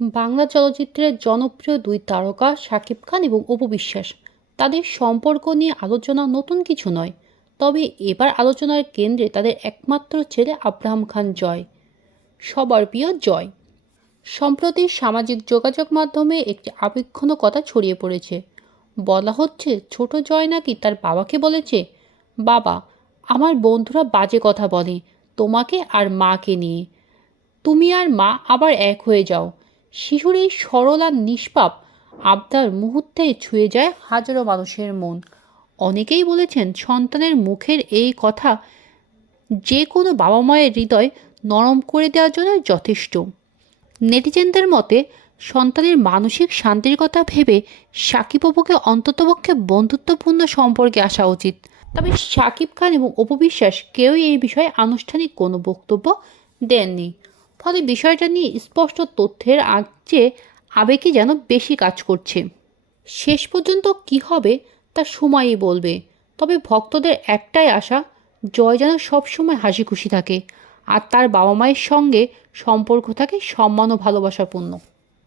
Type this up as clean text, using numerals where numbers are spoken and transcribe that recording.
বাংলা চলচ্চিত্রের জনপ্রিয় দুই তারকা শাকিব খান এবং অপু বিশ্বাস। তাদের সম্পর্ক নিয়ে আলোচনা নতুন কিছু নয়, তবে এবার আলোচনার কেন্দ্রে তাদের একমাত্র ছেলে আব্রাহাম খান জয়, সবার প্রিয় জয়। সম্প্রতি সামাজিক যোগাযোগ মাধ্যমে একটি আবেগঘন কথা ছড়িয়ে পড়েছে। বলা হচ্ছে ছোট জয় নাকি তার বাবাকে বলেছে, বাবা, আমার বন্ধুরা বাজে কথা বলে তোমাকে আর মাকে নিয়ে, তুমি আর মা আবার এক হয়ে যাও। শিশুর এই সরল আর নিষ্পাপ আবদার মুহূর্তে ছুঁয়ে যায় হাজারো মানুষের মন। অনেকেই বলেছেন সন্তানের মুখের এই কথা যে কোনো বাবা মায়ের হৃদয় নরম করে দেওয়ার জন্য যথেষ্ট। নেটিজেনদের মতে সন্তানের মানসিক শান্তির কথা ভেবে সাকিব অপুকে অন্ততপক্ষে বন্ধুত্বপূর্ণ সম্পর্কে আসা উচিত। তবে সাকিব খান এবং অপু বিশ্বাস কেউই এই বিষয়ে আনুষ্ঠানিক কোনো বক্তব্য দেননি। ফলে বিষয়টা নিয়ে স্পষ্ট তথ্যের আগে আবেগই যেন বেশি কাজ করছে। শেষ পর্যন্ত কি হবে তা সময়ই বলবে। তবে ভক্তদের একটাই আশা, জয় যেন সবসময় হাসি খুশি থাকে আর তার বাবা মায়ের সঙ্গে সম্পর্ক থাকে সম্মান ও ভালোবাসাপূর্ণ।